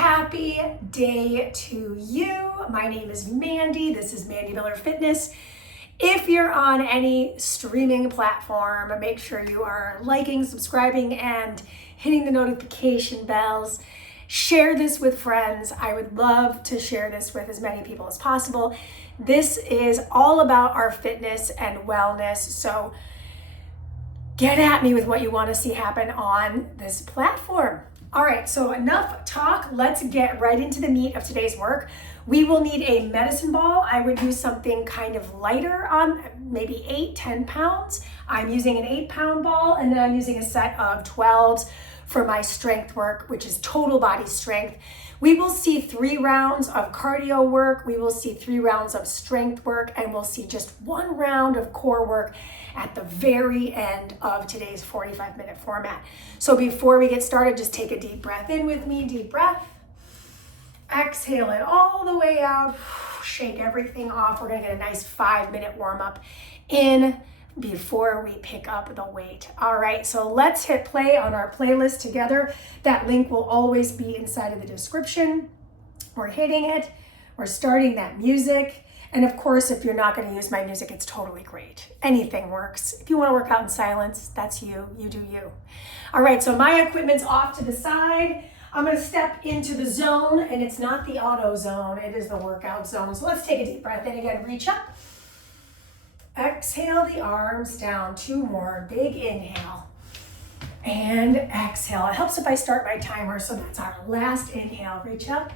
Happy day to you. My name is Mandy. This is Mandy Miller Fitness. If you're on any streaming platform, make sure you are liking, subscribing, and hitting the notification bells. Share this with friends. I would love to share this with as many people as possible. This is all about our fitness and wellness. So get at me with what you want to see happen on this platform. All right, so enough talk. Let's get right into the meat of today's work. We will need a medicine ball. I would use something kind of lighter on maybe 8-10 pounds. I'm using an 8-pound ball, and then I'm using a set of 12s for my strength work, which is total body strength. We will see 3 rounds of cardio work. We will see 3 rounds of strength work, and we'll see just 1 round of core work at the very end of today's 45-minute format. So before we get started, just take a deep breath in with me, deep breath. Exhale it all the way out. Shake everything off. We're gonna get a nice 5-minute warm up in before we pick up the weight. All right, so let's hit play on our playlist together. That link will always be inside of the description. We're hitting it. We're starting that music. And of course, if you're not going to use my music, it's totally great. Anything works. If you want to work out in silence, that's you. You do you. All right, so my equipment's off to the side. I'm going to step into the zone, and it's not the auto zone. It is the workout zone. So let's take a deep breath in again. Reach up. Exhale the arms down. 2 more. Big inhale. And exhale. It helps if I start my timer. So that's our last inhale. Reach up.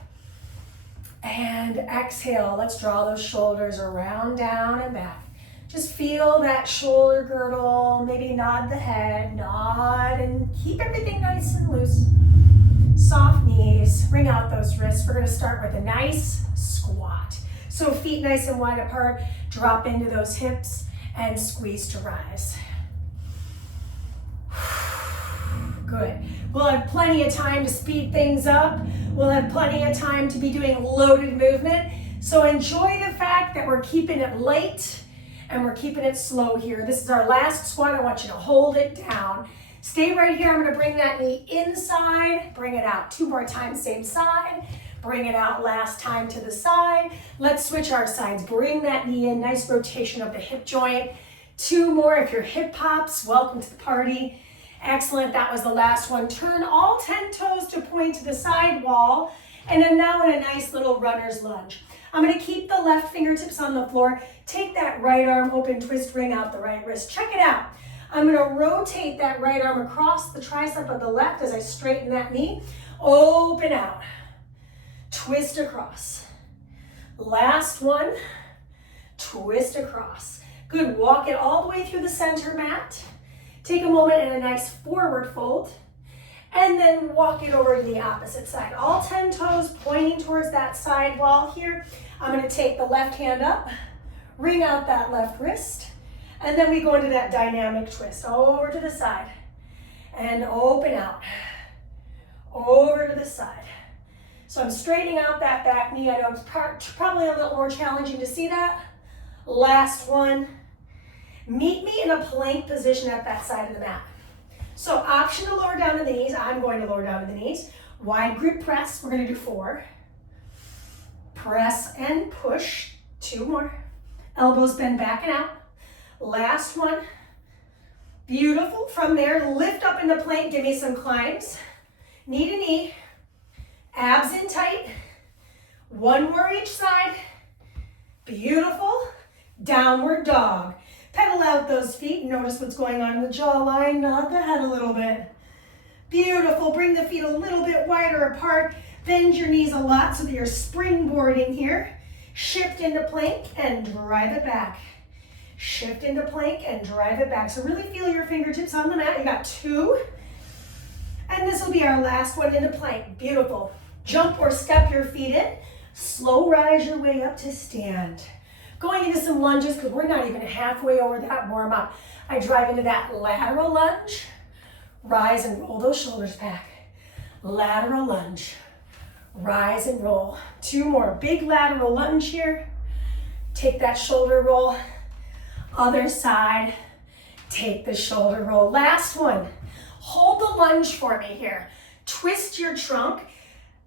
And exhale. Let's draw those shoulders around, down, and back. Just feel that shoulder girdle. Maybe nod the head. Nod and keep everything nice and loose. Soft knees. Bring out those wrists. We're going to start with a nice squat. So feet nice and wide apart. Drop into those hips and squeeze to rise. Good. We'll have plenty of time to speed things up. We'll have plenty of time to be doing loaded movement. So enjoy the fact that we're keeping it light and we're keeping it slow here. This is our last squat. I want you to hold it down. Stay right here. I'm going to bring that knee inside, bring it out. 2 more times, same side. Bring it out last time to the side. Let's switch our sides. Bring that knee in. Nice rotation of the hip joint. 2 more. If you're hip hops, welcome to the party. Excellent, that was the last one. Turn all 10 toes to point to the side wall, and then now in a nice little runner's lunge. I'm gonna keep the left fingertips on the floor. Take that right arm open, twist, bring out the right wrist. Check it out. I'm gonna rotate that right arm across the tricep of the left as I straighten that knee. Open out, twist across. Last one, twist across. Good, walk it all the way through the center mat. Take a moment and a nice forward fold, and then walk it over to the opposite side. All 10 toes pointing towards that side wall here. I'm gonna take the left hand up, wring out that left wrist, and then we go into that dynamic twist. Over to the side, and open out. Over to the side. So I'm straightening out that back knee. I know it's probably a little more challenging to see that. Last one. Meet me in a plank position at that side of the mat. So option to lower down to the knees. I'm going to lower down to the knees. Wide grip press. We're going to do 4. Press and push. 2 more. Elbows bend back and out. Last one. Beautiful. From there, lift up into plank. Give me some climbs. Knee to knee. Abs in tight. 1 more each side. Beautiful. Downward dog. Pedal out those feet. Notice what's going on in the jawline. Nod the head a little bit. Beautiful. Bring the feet a little bit wider apart. Bend your knees a lot so that you're springboarding here. Shift into plank and drive it back. Shift into plank and drive it back. So really feel your fingertips on the mat. You got 2. And this will be our last one into plank. Beautiful. Jump or step your feet in. Slow rise your way up to stand. Going into some lunges because we're not even halfway over that warm up. I drive into that lateral lunge. Rise and roll those shoulders back. Lateral lunge. Rise and roll. 2 more. Big lateral lunge here. Take that shoulder roll. Other side. Take the shoulder roll. Last one. Hold the lunge for me here. Twist your trunk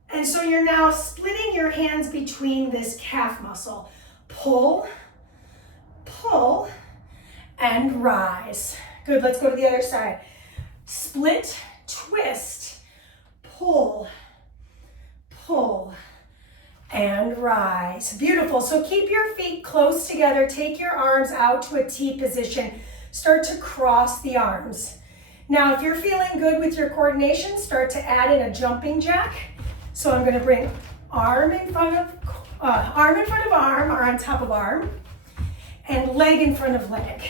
and so you're now splitting your hands between this calf muscle. Pull, pull, and rise. Good, let's go to the other side. Split, twist, pull, pull, and rise. Beautiful. So keep your feet close together. Take your arms out to a T position. Start to cross the arms. Now, if you're feeling good with your coordination, start to add in a jumping jack. So I'm going to bring arm in front of arm, or on top of arm, and leg in front of leg.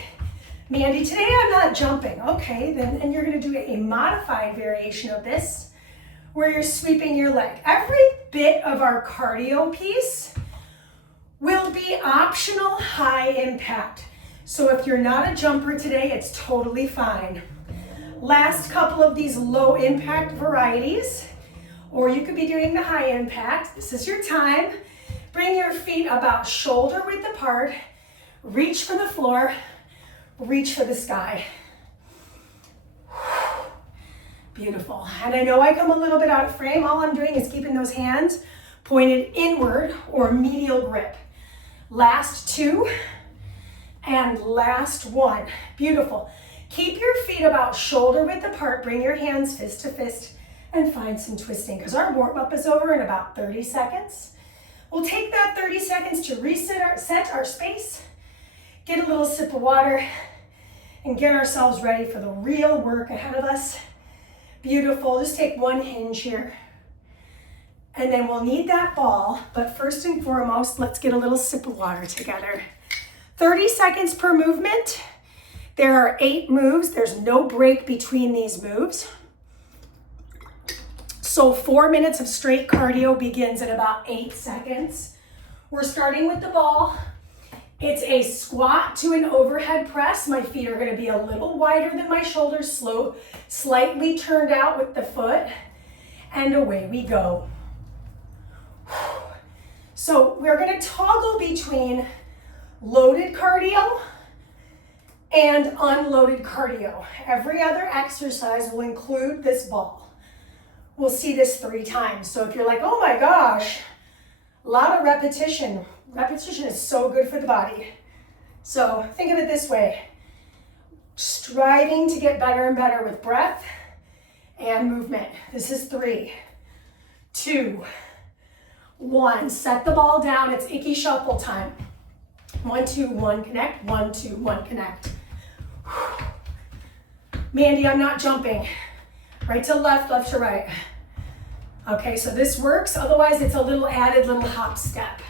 Mandy, today I'm not jumping. Okay, then, and you're going to do a modified variation of this, where you're sweeping your leg. Every bit of our cardio piece will be optional high impact. So if you're not a jumper today, it's totally fine. Last couple of these low impact varieties, or you could be doing the high impact. This is your time. Bring your feet about shoulder width apart. Reach for the floor, reach for the sky. Beautiful. And I know I come a little bit out of frame. All I'm doing is keeping those hands pointed inward or medial grip. Last two and last one. Beautiful. Keep your feet about shoulder width apart. Bring your hands fist to fist and find some twisting, because our warm-up is over in about 30 seconds. We'll take that 30 seconds to set our space, get a little sip of water, and get ourselves ready for the real work ahead of us. Beautiful. Just take one hinge here. And then we'll need that ball, but first and foremost, let's get a little sip of water together. 30 seconds per movement. There are 8 moves. There's no break between these moves. So 4 minutes of straight cardio begins in about 8 seconds. We're starting with the ball. It's a squat to an overhead press. My feet are going to be a little wider than my shoulders, slightly turned out with the foot, and away we go. So we're going to toggle between loaded cardio and unloaded cardio. Every other exercise will include this ball. We'll see this 3 times. So if you're like, oh my gosh, a lot of repetition. Repetition is so good for the body. So think of it this way. Striving to get better and better with breath and movement. This is 3, 2, 1. Set the ball down. It's icky shuffle time. 1, 2, 1, connect. 1, 2, 1, connect. Mandy, I'm not jumping. Right to left, left to right. Okay, so this works. Otherwise, it's a little added little hop step.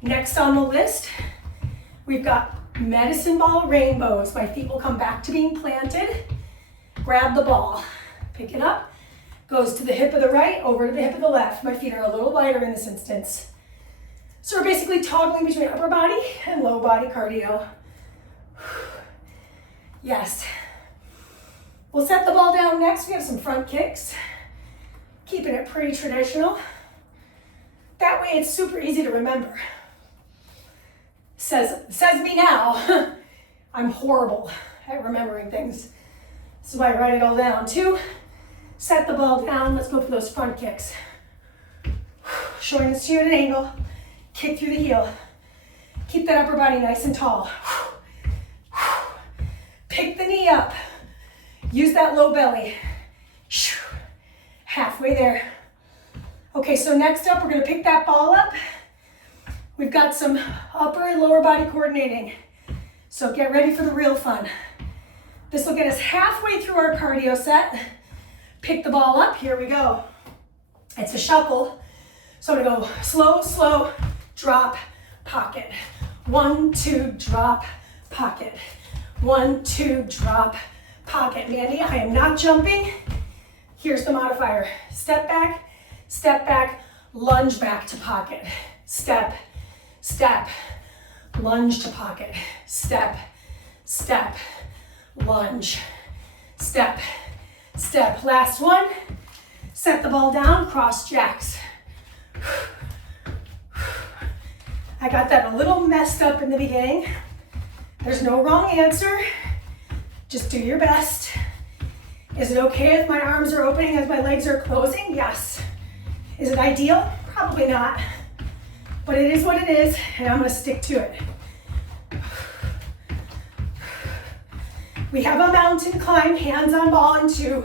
Next on the list, we've got medicine ball rainbows. My feet will come back to being planted. Grab the ball, pick it up, goes to the hip of the right, over to the hip of the left. My feet are a little wider in this instance. So we're basically toggling between upper body and low body cardio. Yes. We'll set the ball down next. We have some front kicks. Keeping it pretty traditional. That way it's super easy to remember. Says me now. I'm horrible at remembering things. This is why I write it all down. 2, set the ball down. Let's go for those front kicks. Showing this to you at an angle. Kick through the heel. Keep that upper body nice and tall. Pick the knee up. Use that low belly. Halfway there. Okay, so next up, we're gonna pick that ball up. We've got some upper and lower body coordinating. So get ready for the real fun. This will get us halfway through our cardio set. Pick the ball up, here we go. It's a shuffle. So I'm gonna go slow, slow, drop, pocket. 1, 2, drop, pocket. 1, 2, drop, pocket. Mandy, I am not jumping. Here's the modifier. Step back, lunge back to pocket. Step, step, lunge to pocket. Step, step, lunge, step, step. Last one. Set the ball down, cross jacks. I got that a little messed up in the beginning. There's no wrong answer. Just do your best. Is it okay if my arms are opening as my legs are closing? Yes. Is it ideal? Probably not. But it is what it is, and I'm gonna stick to it. We have a mountain climb, hands on ball in 2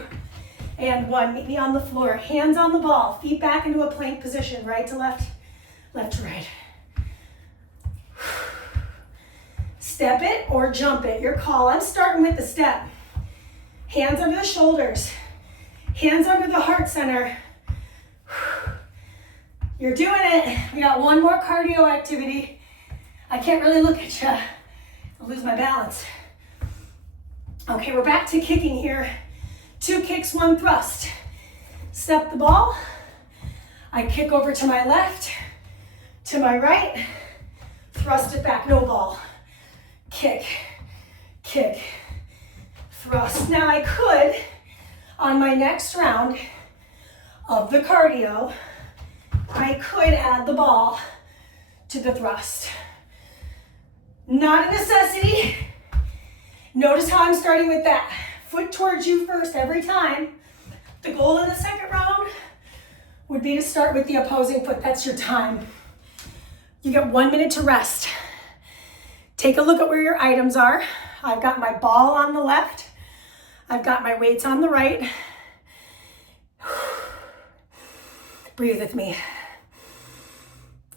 and 1. Meet me on the floor, hands on the ball, feet back into a plank position, right to left, left to right. Step it or jump it, your call. I'm starting with the step. Hands under the shoulders, hands under the heart center. You're doing it. We got one more cardio activity. I can't really look at you. I'll lose my balance. Okay, we're back to kicking here. 2 kicks, 1 thrust. Step the ball. I kick over to my left, to my right, thrust it back, no ball. Kick, kick, thrust. Now I could, on my next round of the cardio, I could add the ball to the thrust. Not a necessity. Notice how I'm starting with that foot towards you first every time. The goal in the second round would be to start with the opposing foot. That's your time. You get 1 minute to rest. Take a look at where your items are. I've got my ball on the left. I've got my weights on the right. Breathe with me.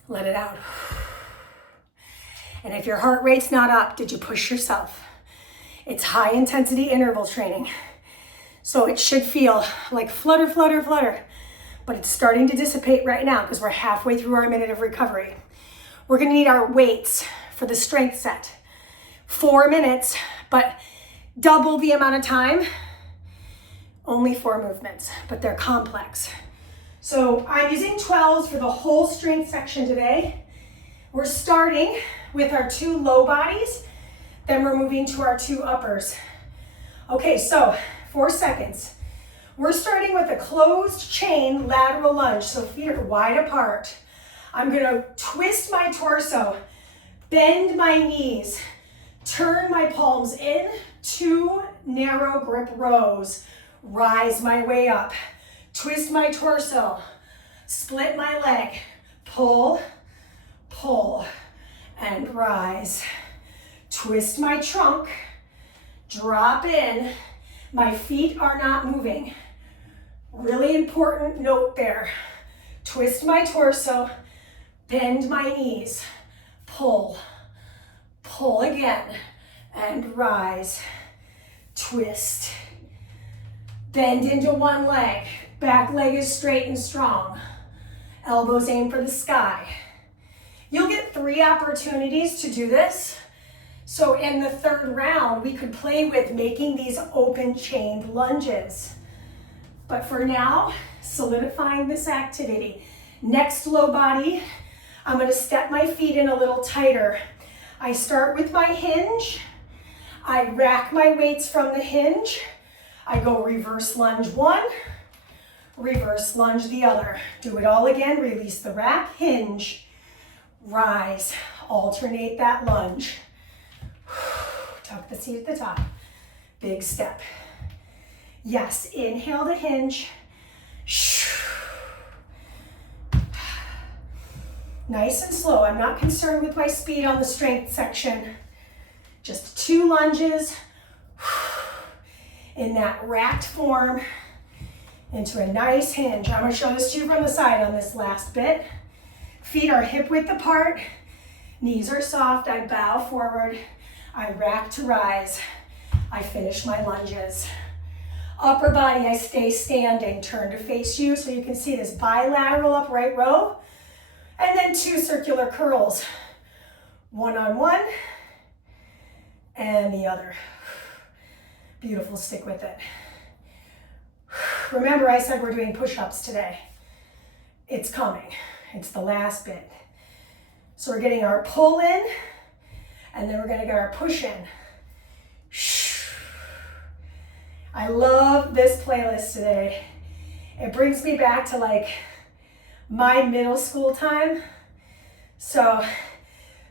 Let it out. And if your heart rate's not up, did you push yourself? It's high intensity interval training. So it should feel like flutter, flutter, flutter. But it's starting to dissipate right now because we're halfway through our minute of recovery. We're gonna need our weights for the strength set. 4 minutes, but double the amount of time. Only 4 movements, but they're complex. So I'm using 12s for the whole strength section today. We're starting with our 2 low bodies, then we're moving to our 2 uppers. Okay, so 4 seconds. We're starting with a closed chain lateral lunge, so feet are wide apart. I'm gonna twist my torso, bend my knees, turn my palms in, 2 narrow grip rows, rise my way up, twist my torso, split my leg, pull, pull, and rise. Twist my trunk, drop in, my feet are not moving. Really important note there. Twist my torso, bend my knees, pull, pull again, and rise. Twist. Bend into one leg. Back leg is straight and strong. Elbows aim for the sky. You'll get 3 opportunities to do this. So in the 3rd round, we could play with making these open chained lunges. But for now, solidifying this activity. Next low body, I'm gonna step my feet in a little tighter. I start with my hinge. I rack my weights from the hinge. I go reverse lunge 1, reverse lunge the other. Do it all again, release the rack, hinge, rise, alternate that lunge. Tuck the seat at the top, big step. Yes, inhale to hinge. Nice and slow. I'm not concerned with my speed on the strength section. Just 2 lunges in that racked form into a nice hinge. I'm going to show this to you from the side on this last bit. Feet are hip width apart. Knees are soft. I bow forward. I rack to rise. I finish my lunges. Upper body, I stay standing. Turn to face you so you can see this bilateral upright row. And then 2 circular curls. 1 on 1 and the other. Beautiful, stick with it. Remember I said we're doing push-ups today. It's coming. It's the last bit. So we're getting our pull in and then we're gonna get our push in. I love this playlist today. It brings me back to like my middle school time. So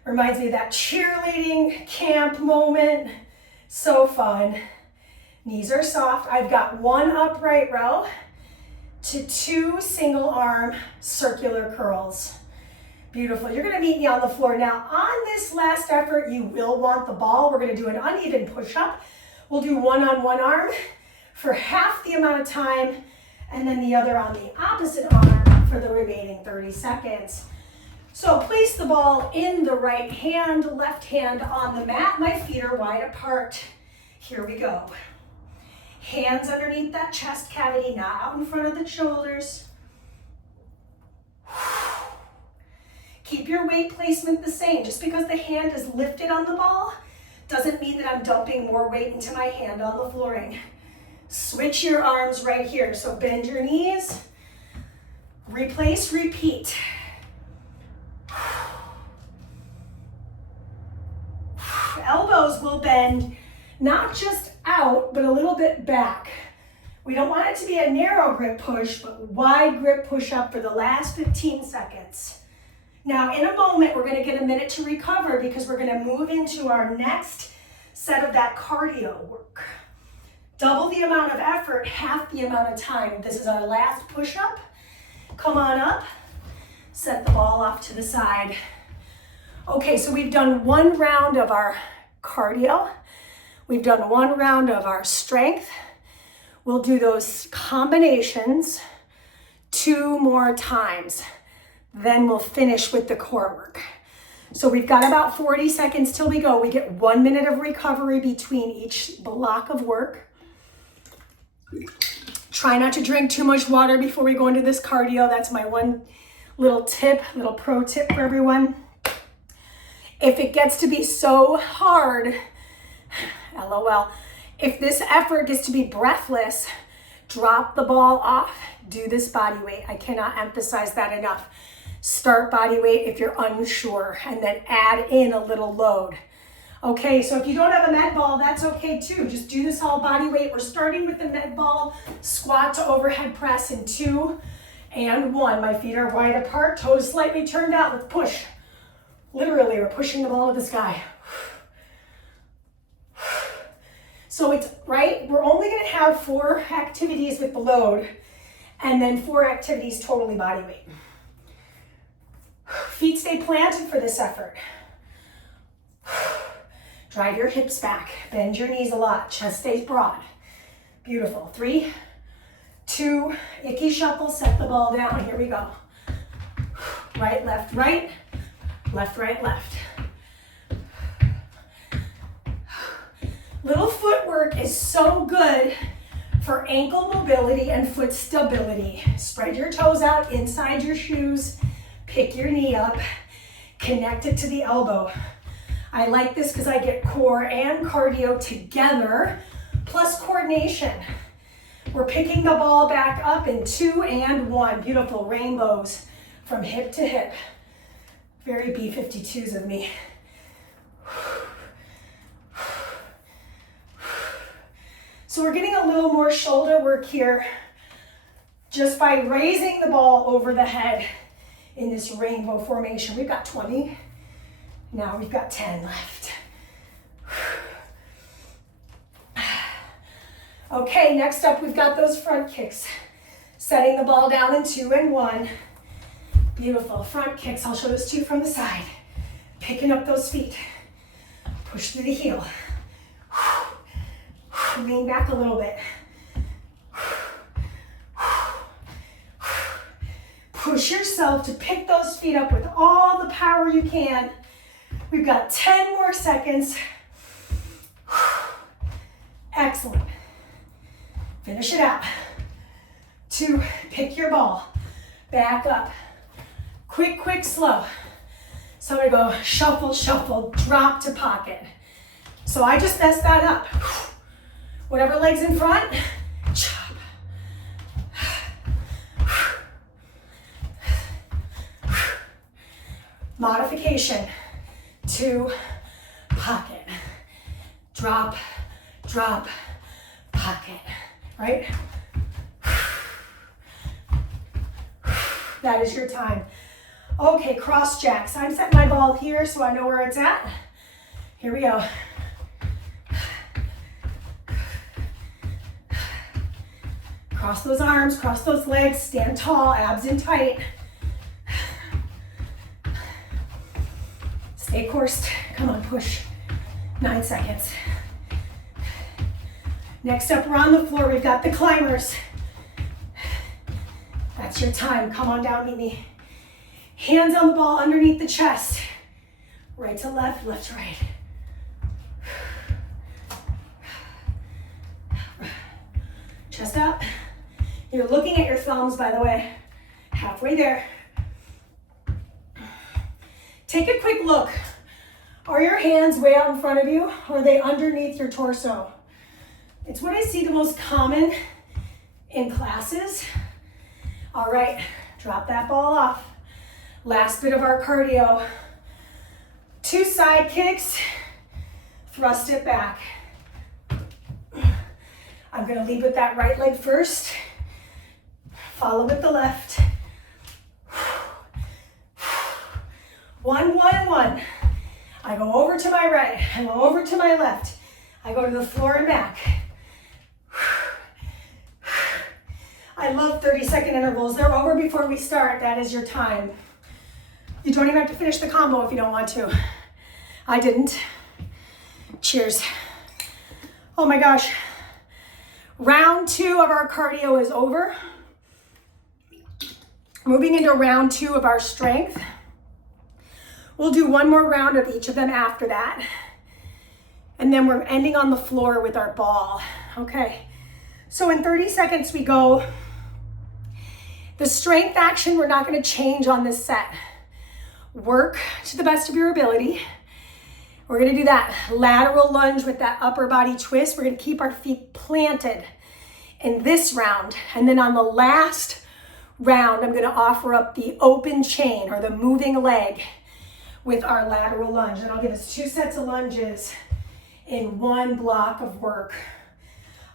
reminds me of that cheerleading camp moment. So fun. Knees are soft. I've got 1 upright row to 2 single arm circular curls. Beautiful. You're going to meet me on the floor. Now, on this last effort, you will want the ball. We're going to do an uneven push-up. We'll do one on one arm for half the amount of time, and then the other on the opposite arm for the remaining 30 seconds. So place the ball in the right hand, left hand on the mat. My feet are wide apart. Here we go. Hands underneath that chest cavity, not out in front of the shoulders. Keep your weight placement the same. Just because the hand is lifted on the ball doesn't mean that I'm dumping more weight into my hand on the flooring. Switch your arms right here. So bend your knees, replace, repeat. Elbows will bend not just out, but a little bit back. We don't want it to be a narrow grip push, but wide grip push up for the last 15 seconds. Now, in a moment, we're going to get a minute to recover because we're going to move into our next set of that cardio work. Double the amount of effort, half the amount of time. This is our last push-up. Come on up. Set the ball off to the side. Okay, so we've done 1 round of our cardio. We've done 1 round of our strength. We'll do those combinations 2 more times. Then we'll finish with the core work. So we've got about 40 seconds till we go. We get 1 minute of recovery between each block of work. Try not to drink too much water before we go into this cardio. That's my one little tip, little pro tip for everyone. If it gets to be so hard, LOL, if this effort gets to be breathless, drop the ball off, do this body weight. I cannot emphasize that enough. Start body weight if you're unsure, and then add in a little load. Okay, so if you don't have a med ball, that's okay too. Just do this all body weight. We're starting with the med ball, squat to overhead press in 2 and 1. My feet are wide apart, toes slightly turned out. Let's push. Literally, we're pushing the ball to the sky. So it's right, we're only gonna have 4 activities with the load, and then 4 activities totally body weight. Feet stay planted for this effort. Drive your hips back, bend your knees a lot, chest stays broad. Beautiful. 3, 2, icky shuffle, set the ball down. Here we go. Right, left, right, right, left. Little footwork is so good for ankle mobility and foot stability. Spread your toes out inside your shoes, pick your knee up, connect it to the elbow. I like this because I get core and cardio together, plus coordination. We're picking the ball back up in 2 and 1. Beautiful rainbows from hip to hip. Very B-52s of me. So we're getting a little more shoulder work here just by raising the ball over the head in this rainbow formation. We've got 20. Now we've got 10 left. Okay, next up we've got those front kicks. Setting the ball down in 2 and 1. Beautiful, front kicks. I'll show this to you from the side. Picking up those feet. Push through the heel. Lean back a little bit. Push yourself to pick those feet up with all the power you can. We've got 10 more seconds. Excellent. Finish it out. 2, pick your ball. Back up. Quick, quick, slow. So I'm gonna go shuffle, shuffle, drop to pocket. So I just messed that up. Whatever leg's in front, chop. Modification. 2, pocket. Drop, drop, pocket. Right? That is your time. Okay, cross jacks. I'm setting my ball here so I know where it's at. Here we go. Cross those arms, cross those legs, stand tall, abs in tight. Stay coursed. Come on, push. 9 seconds. Next up, we're on the floor. We've got the climbers. That's your time. Come on down, meet me. Hands on the ball underneath the chest. Right to left, left to right. Chest up. You're looking at your thumbs, by the way. Halfway there. Take a quick look. Are your hands way out in front of you, or are they underneath your torso? It's what I see the most common in classes. All right, drop that ball off. Last bit of our cardio. 2 side kicks, thrust it back. I'm gonna lead with that right leg first. Follow with the left. 1, 1, 1. I go over to my right, I go over to my left. I go to the floor and back. I love 30-second intervals. They're over before we start. That is your time. You don't even have to finish the combo if you don't want to. I didn't. Cheers. Oh my gosh. Round 2 of our cardio is over. Moving into round 2 of our strength. We'll do 1 more round of each of them after that. And then we're ending on the floor with our ball. Okay. So in 30 seconds we go. The strength action, we're not going to change on this set. Work to the best of your ability. We're going to do that lateral lunge with that upper body twist. We're going to keep our feet planted in this round. And then on the last round, I'm going to offer up the open chain or the moving leg with our lateral lunge. And I'll give us 2 sets of lunges in 1 block of work.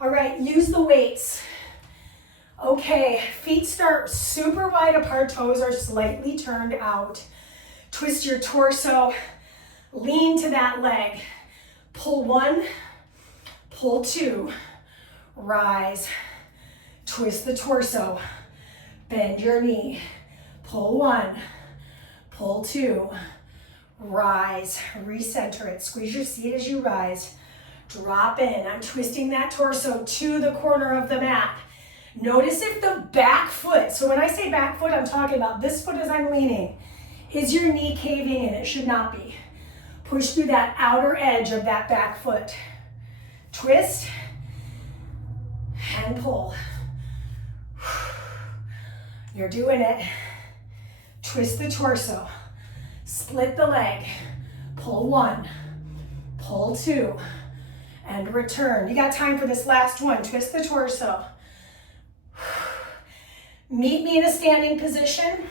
All right, use the weights. Okay, feet start super wide apart, toes are slightly turned out. Twist your torso, lean to that leg. Pull 1, pull 2, rise. Twist the torso, bend your knee. Pull 1, pull 2, rise. Recenter it, squeeze your seat as you rise. Drop in, I'm twisting that torso to the corner of the mat. Notice if the back foot, so when I say back foot, I'm talking about this foot as I'm leaning. Is your knee caving in? It should not be. Push through that outer edge of that back foot. Twist and pull. You're doing it. Twist the torso. Split the leg. Pull 1, pull 2, and return. You got time for this last one. Twist the torso. Meet me in a standing position.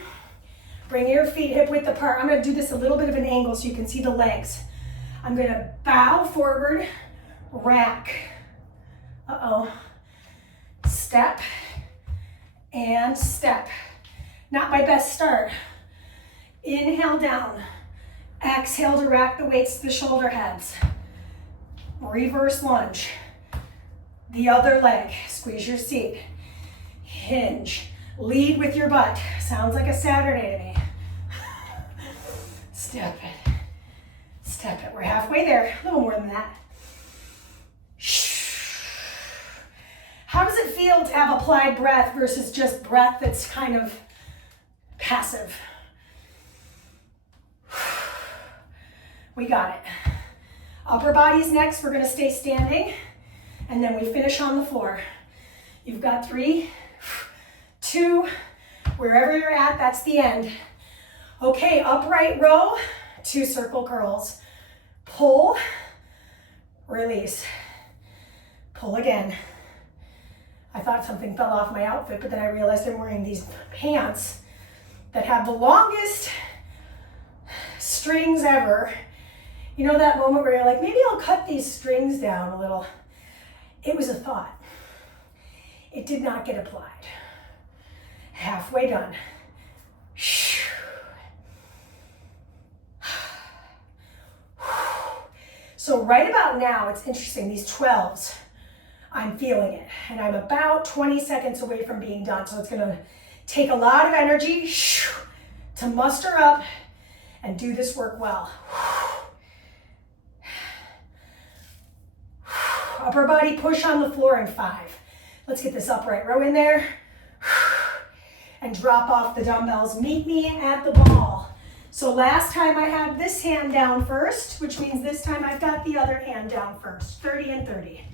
Bring your feet hip width apart. I'm going to do this a little bit of an angle so you can see the legs. I'm going to bow forward, rack. Step and step. Not my best start. Inhale down. Exhale to rack the weights to the shoulder heads. Reverse lunge. The other leg. Squeeze your seat. Hinge. Lead with your butt. Sounds like a Saturday to me. Step it. Step it. We're halfway there. A little more than that. How does it feel to have applied breath versus just breath that's kind of passive? We got it. Upper body's next. We're going to stay standing. And then we finish on the floor. You've got 3, 2, wherever you're at, that's the end. Okay, upright row, 2 circle curls. Pull, release. Pull again. I thought something fell off my outfit, but then I realized I'm wearing these pants that have the longest strings ever. You know that moment where you're like, maybe I'll cut these strings down a little. It was a thought. It did not get applied. Halfway done. So right about now, it's interesting, these 12s. I'm feeling it. And I'm about 20 seconds away from being done. So it's gonna take a lot of energy to muster up and do this work well. Upper body push on the floor in 5. Let's get this upright row in there. And drop off the dumbbells. Meet me at the ball. So last time I had this hand down first, which means this time I've got the other hand down first. 30 and 30.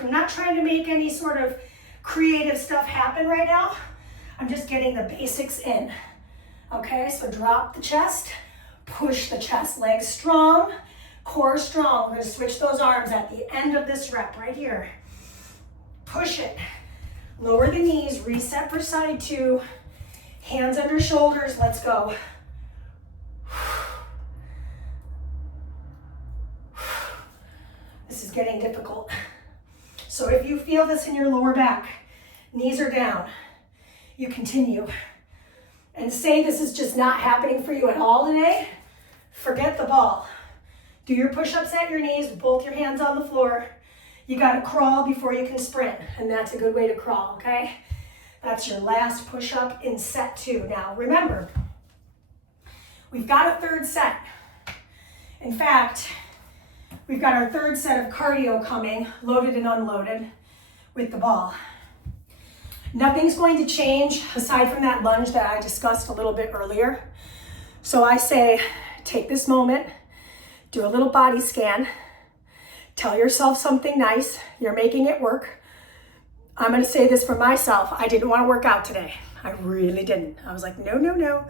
I'm not trying to make any sort of creative stuff happen right now. I'm just getting the basics in. Okay, so drop the chest, push the chest, legs strong, core strong. We're gonna switch those arms at the end of this rep right here. Push it. Lower the knees, reset for side 2. Hands under shoulders, let's go. This is getting difficult. So if you feel this in your lower back, knees are down, you continue. And say this is just not happening for you at all today, forget the ball. Do your push-ups at your knees with both your hands on the floor. You gotta crawl before you can sprint, and that's a good way to crawl, okay? That's your last push-up in set 2. Now remember, we've got a third set. In fact, we've got our third set of cardio coming, loaded and unloaded, with the ball. Nothing's going to change aside from that lunge that I discussed a little bit earlier. So I say, take this moment, do a little body scan, tell yourself something nice, you're making it work. I'm gonna say this for myself, I didn't wanna work out today. I really didn't. I was like, no,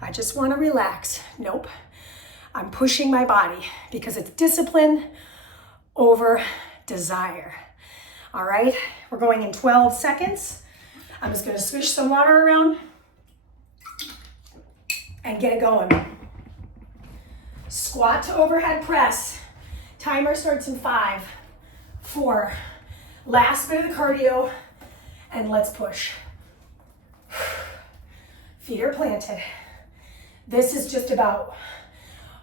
I just wanna relax. Nope. I'm pushing my body because it's discipline over desire. All right, we're going in 12 seconds. I'm just gonna swish some water around and get it going. Squat to overhead press. Timer starts in 5, 4. Last bit of the cardio, and let's push. Feet are planted. This is just about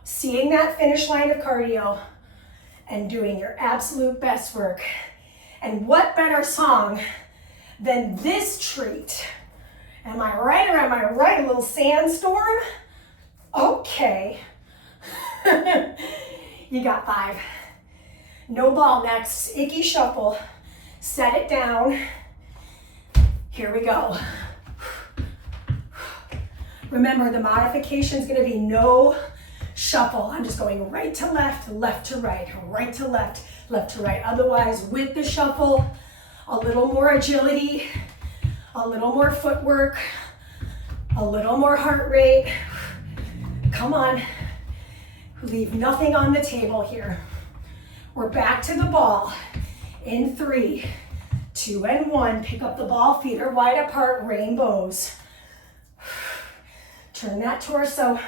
seeing that finish line of cardio and doing your absolute best work. And what better song than this treat? Am I right or am I right? A little sandstorm? Okay. You got 5. No ball next. Icky shuffle. Set it down. Here we go. Remember, the modification is going to be no shuffle. I'm just going right to left to right to left to right. Otherwise, with the shuffle, a little more agility, a little more footwork, a little more heart rate. Come on. Leave nothing on the table here. We're back to the ball in 3, 2, and 1. Pick up the ball, feet are wide apart, rainbows. Turn that torso.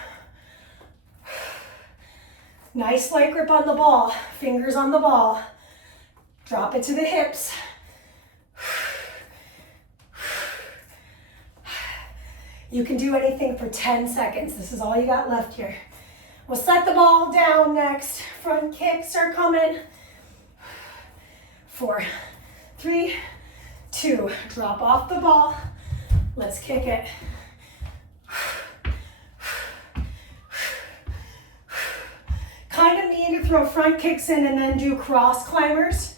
Nice light grip on the ball, fingers on the ball. Drop it to the hips. You can do anything for 10 seconds. This is all you got left here. We'll set the ball down next. Front kicks are coming. 4, 3, 2. Drop off the ball. Let's kick it. Kind of mean to throw front kicks in and then do cross climbers,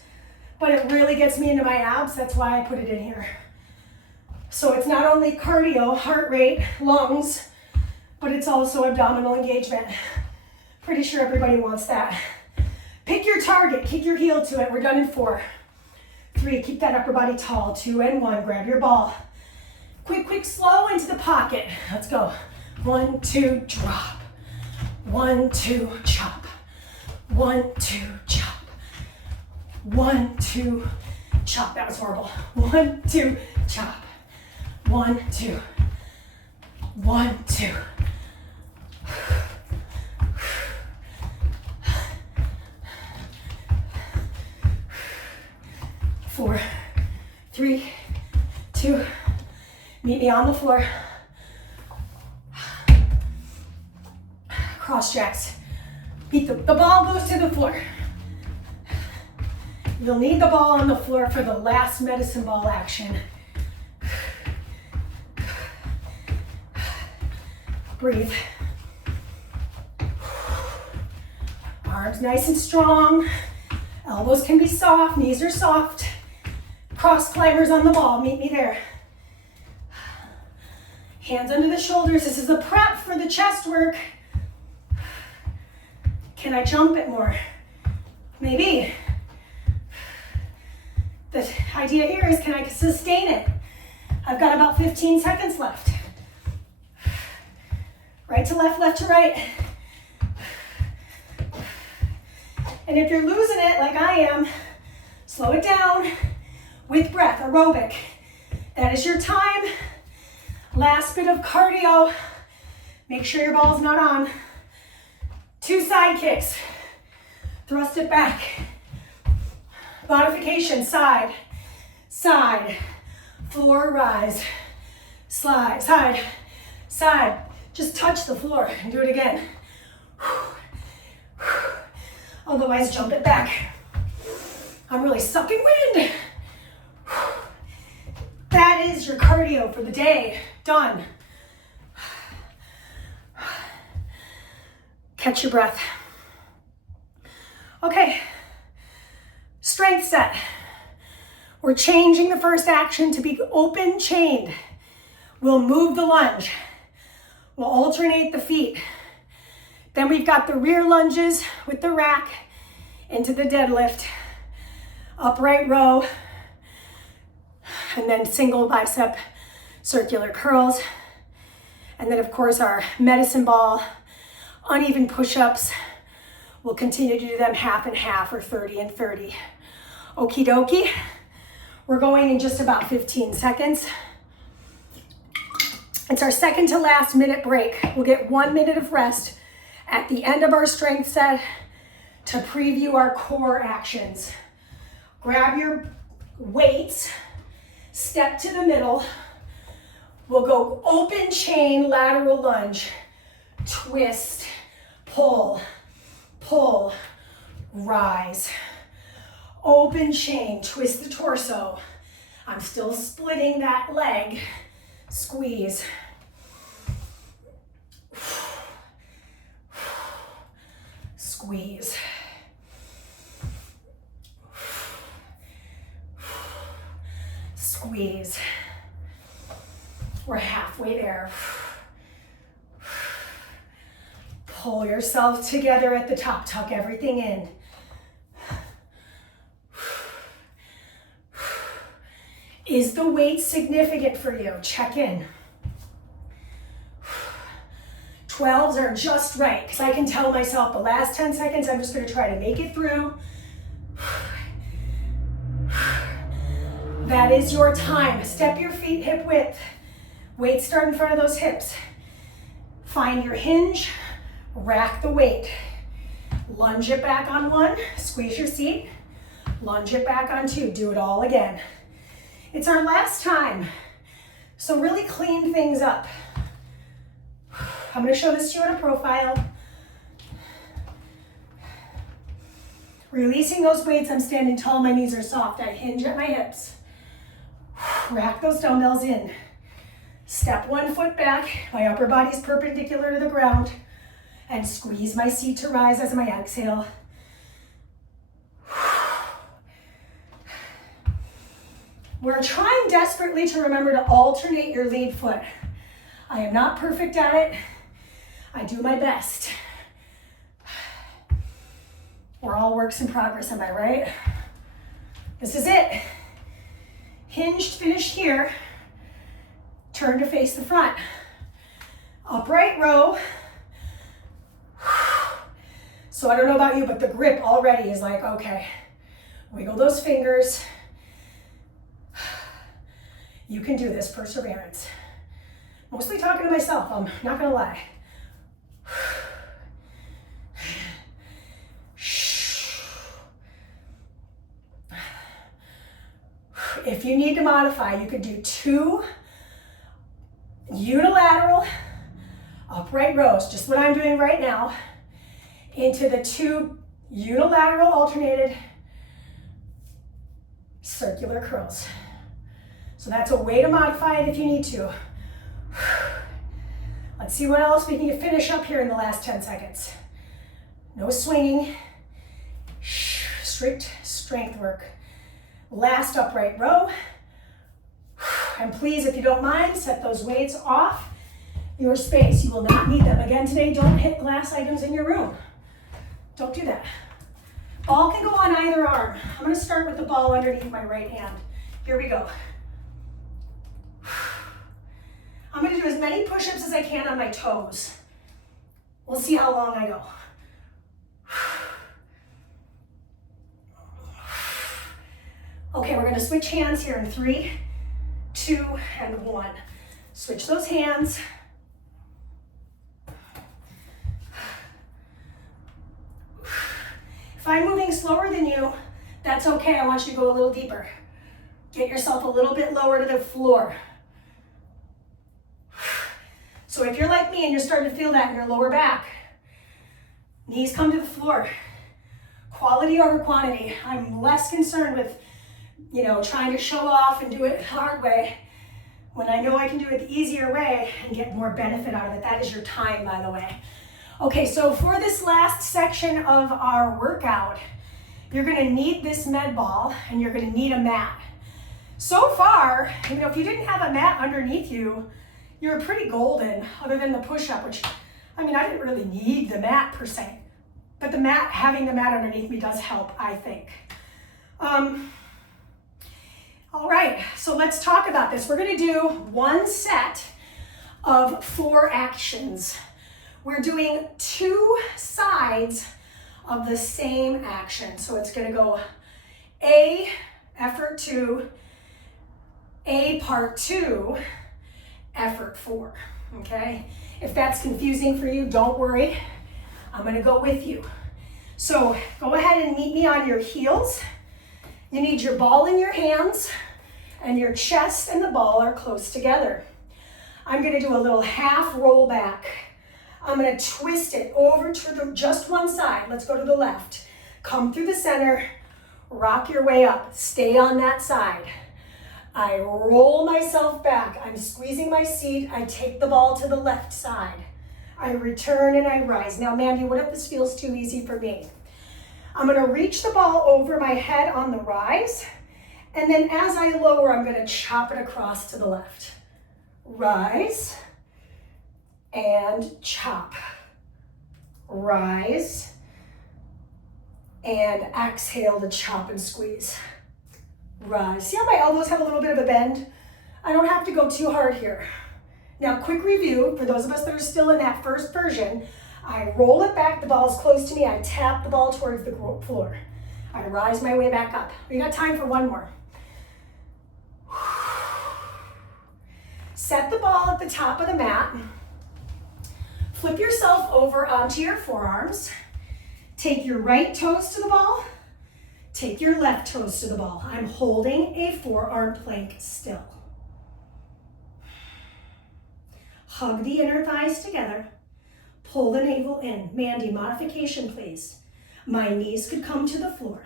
but it really gets me into my abs. That's why I put it in here. So it's not only cardio, heart rate, lungs, but it's also abdominal engagement. Pretty sure everybody wants that. Pick your target, kick your heel to it. We're done in 4, 3, keep that upper body tall. 2 and 1, grab your ball. Quick, slow into the pocket. Let's go. 1, 2, drop. 1, 2, chop. 1, 2, chop. 1, 2, chop. That was horrible. 1, 2, chop. 1, 2. 1, 2. 4, 3, 2. Meet me on the floor. Cross jacks. The ball goes to the floor. You'll need the ball on the floor for the last medicine ball action. Breathe. Arms nice and strong. Elbows can be soft, knees are soft. Cross climbers on the ball, meet me there. Hands under the shoulders. This is a prep for the chest work. Can I jump it more? Maybe. The idea here is, can I sustain it? I've got about 15 seconds left. Right to left, left to right. And if you're losing it like I am, slow it down with breath, aerobic. That is your time. Last bit of cardio. Make sure your ball's not on. 2 side kicks. Thrust it back. Modification, side, side, floor, rise, slide, side, side. Just touch the floor and do it again. Otherwise, jump it back. I'm really sucking wind. That is your cardio for the day. Done. Catch your breath. Okay. Strength set. We're changing the first action to be open chained. We'll move the lunge. We'll alternate the feet. Then we've got the rear lunges with the rack into the deadlift, upright row, and then single bicep circular curls. And then of course our medicine ball, uneven push-ups. We'll continue to do them half and half or 30 and 30. Okie dokie. We're going in just about 15 seconds. It's our second to last minute break. We'll get 1 minute of rest at the end of our strength set to preview our core actions. Grab your weights, step to the middle. We'll go open chain lateral lunge, twist, pull, pull, rise. Open chain, twist the torso. I'm still splitting that leg. Squeeze. Squeeze. Squeeze. We're halfway there. Pull yourself together at the top. Tuck everything in. Is the weight significant for you? Check in. 12s are just right, because I can tell myself the last 10 seconds, I'm just going to try to make it through. That is your time. Step your feet hip width. Weight start in front of those hips. Find your hinge, rack the weight. Lunge it back on 1, squeeze your seat. Lunge it back on 2, do it all again. It's our last time, so really clean things up. I'm going to show this to you in a profile. Releasing those weights, I'm standing tall, my knees are soft. I hinge at my hips. Rack those dumbbells in. Step 1 foot back, my upper body's perpendicular to the ground, and squeeze my seat to rise as my exhale. We're trying desperately to remember to alternate your lead foot. I am not perfect at it. I do my best. We're all works in progress, am I right? This is it. Hinged, finished here. Turn to face the front. Upright row. So I don't know about you, but the grip already is like, okay, wiggle those fingers. You can do this, perseverance. Mostly talking to myself, I'm not gonna lie. If you need to modify, you could do 2 unilateral upright rows, just what I'm doing right now, into the 2 unilateral alternated circular curls. So that's a way to modify it if you need to. Let's see what else we can finish up here in the last 10 seconds. No swinging, strict strength work. Last upright row. And please, if you don't mind, set those weights off your space. You will not need them. Again today, don't hit glass items in your room. Don't do that. Ball can go on either arm. I'm going to start with the ball underneath my right hand. Here we go. I'm going to do as many push-ups as I can on my toes. We'll see how long I go. Okay, we're going to switch hands here in 3, 2, and 1. Switch those hands. If I'm moving slower than you, that's okay. I want you to go a little deeper. Get yourself a little bit lower to the floor. So if you're like me and you're starting to feel that in your lower back, knees come to the floor. Quality over quantity. I'm less concerned with, trying to show off and do it the hard way when I know I can do it the easier way and get more benefit out of it. That is your time, by the way. Okay, so for this last section of our workout, you're gonna need this med ball and you're gonna need a mat. So far, if you didn't have a mat underneath you, you're pretty golden, other than the push-up, which, I didn't really need the mat per se, but having the mat underneath me does help, I think. All right, so let's talk about this. We're gonna do 1 set of 4 actions. We're doing 2 sides of the same action. So it's gonna go A, effort 2, A part 2, effort 4, okay? If that's confusing for you, don't worry. I'm gonna go with you. So go ahead and meet me on your heels. You need your ball in your hands and your chest and the ball are close together. I'm gonna do a little half roll back. I'm gonna twist it over to just one side. Let's go to the left. Come through the center, rock your way up. Stay on that side. I roll myself back. I'm squeezing my seat. I take the ball to the left side. I return and I rise. Now, Mandy, what if this feels too easy for me? I'm gonna reach the ball over my head on the rise, and then as I lower, I'm gonna chop it across to the left. Rise, and chop. Rise, and exhale to chop and squeeze. Rise. See how my elbows have a little bit of a bend? I don't have to go too hard here. Now, quick review, for those of us that are still in that first version, I roll it back, the ball's close to me, I tap the ball towards the floor. I rise my way back up. We got time for one more. Set the ball at the top of the mat. Flip yourself over onto your forearms. Take your right toes to the ball. Take your left toes to the ball. I'm holding a forearm plank still. Hug the inner thighs together. Pull the navel in. Mandy, modification please. My knees could come to the floor.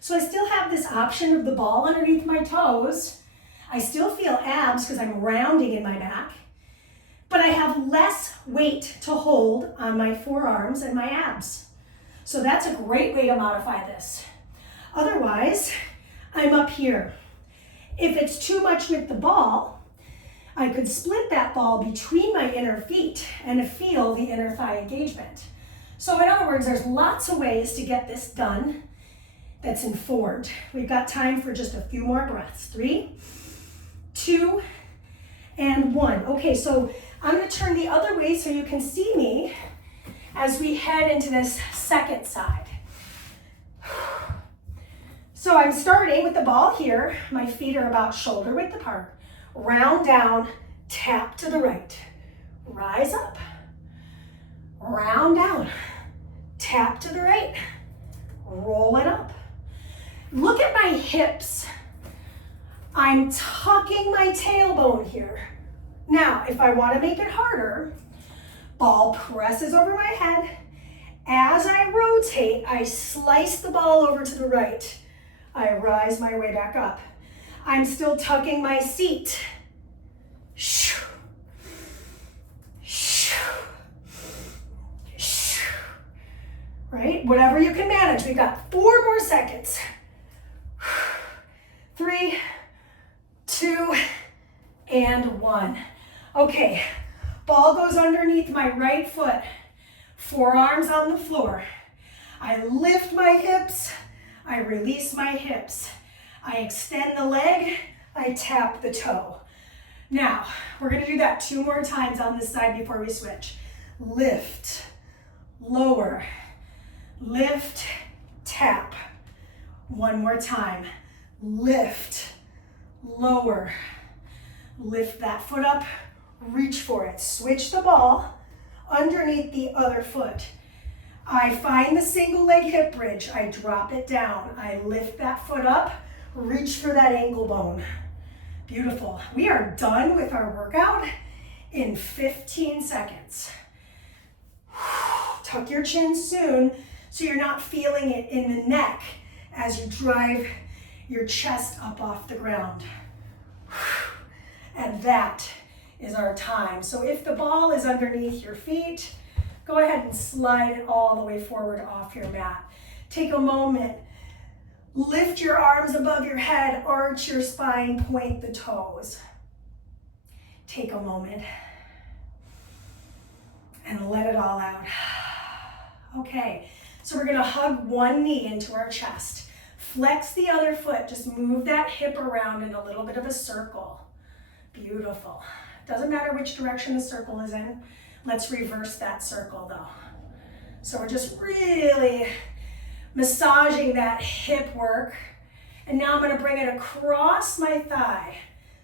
So I still have this option of the ball underneath my toes. I still feel abs because I'm rounding in my back, but I have less weight to hold on my forearms and my abs. So that's a great way to modify this. Otherwise, I'm up here. If it's too much with the ball, I could split that ball between my inner feet and feel the inner thigh engagement. So in other words, there's lots of ways to get this done that's informed. We've got time for just a few more breaths. 3, 2, and 1. Okay, so I'm gonna turn the other way so you can see me as we head into this second side. So I'm starting with the ball here. My feet are about shoulder width apart. Round down, tap to the right. Rise up. Round down, tap to the right. Roll it up. Look at my hips. I'm tucking my tailbone here. Now, if I want to make it harder, ball presses over my head As I rotate, I slice the ball over to the right. I rise my way back up. I'm still tucking my seat. Right? Whatever you can manage. We've got 4 more seconds. 3, 2, and 1. Okay, ball goes underneath my right foot. Forearms on the floor. I lift my hips. I release my hips. I extend the leg. I tap the toe. Now, we're going to do that 2 more times on this side before we switch. Lift, lower, lift, tap. 1 more time. Lift, lower, lift that foot up, reach for it. Switch the ball underneath the other foot. I find the single leg hip bridge. I drop it down. I lift that foot up, reach for that ankle bone. Beautiful. We are done with our workout in 15 seconds. Tuck your chin soon so you're not feeling it in the neck as you drive your chest up off the ground. And that is our time. So if the ball is underneath your feet, go ahead and slide it all the way forward off your mat. Take a moment. Lift your arms above your head, arch your spine, point the toes. Take a moment and let it all out. Okay, so we're gonna hug one knee into our chest. Flex the other foot, just move that hip around in a little bit of a circle. Beautiful. Doesn't matter which direction the circle is in. Let's reverse that circle though. So we're just really massaging that hip work. And now I'm gonna bring it across my thigh.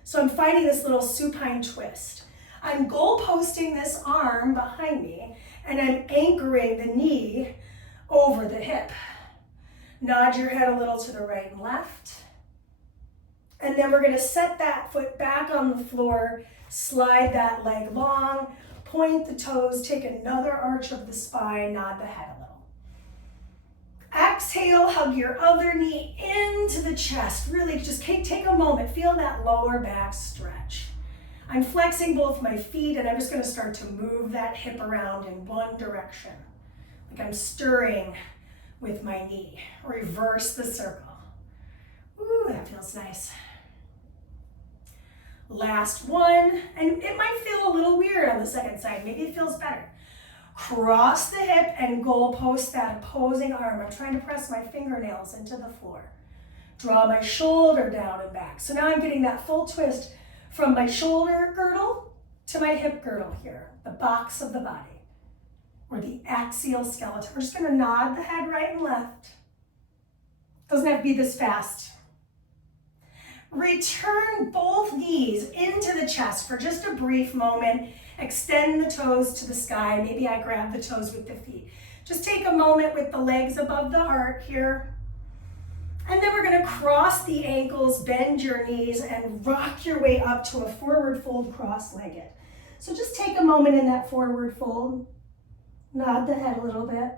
So I'm finding this little supine twist. I'm goal posting this arm behind me and I'm anchoring the knee over the hip. Nod your head a little to the right and left. And then we're gonna set that foot back on the floor, slide that leg long, point the toes, take another arch of the spine, nod the head a little. Exhale, hug your other knee into the chest. Really just take a moment, feel that lower back stretch. I'm flexing both my feet and I'm just gonna start to move that hip around in one direction. Like I'm stirring with my knee. Reverse the circle. Ooh, that feels nice. Last one, and it might feel a little weird on the second side. Maybe it feels better. Cross the hip and goal post that opposing arm. I'm trying to press my fingernails into the floor. Draw my shoulder down and back. So now I'm getting that full twist from my shoulder girdle to my hip girdle here, the box of the body, or the axial skeleton. We're just gonna nod the head right and left. Doesn't have to be this fast. Return both knees into the chest for just a brief moment. Extend the toes to the sky. Maybe I grab the toes with the feet. Just take a moment with the legs above the heart here. And then we're gonna cross the ankles, bend your knees, and rock your way up to a forward fold cross-legged. So just take a moment in that forward fold. Nod the head a little bit.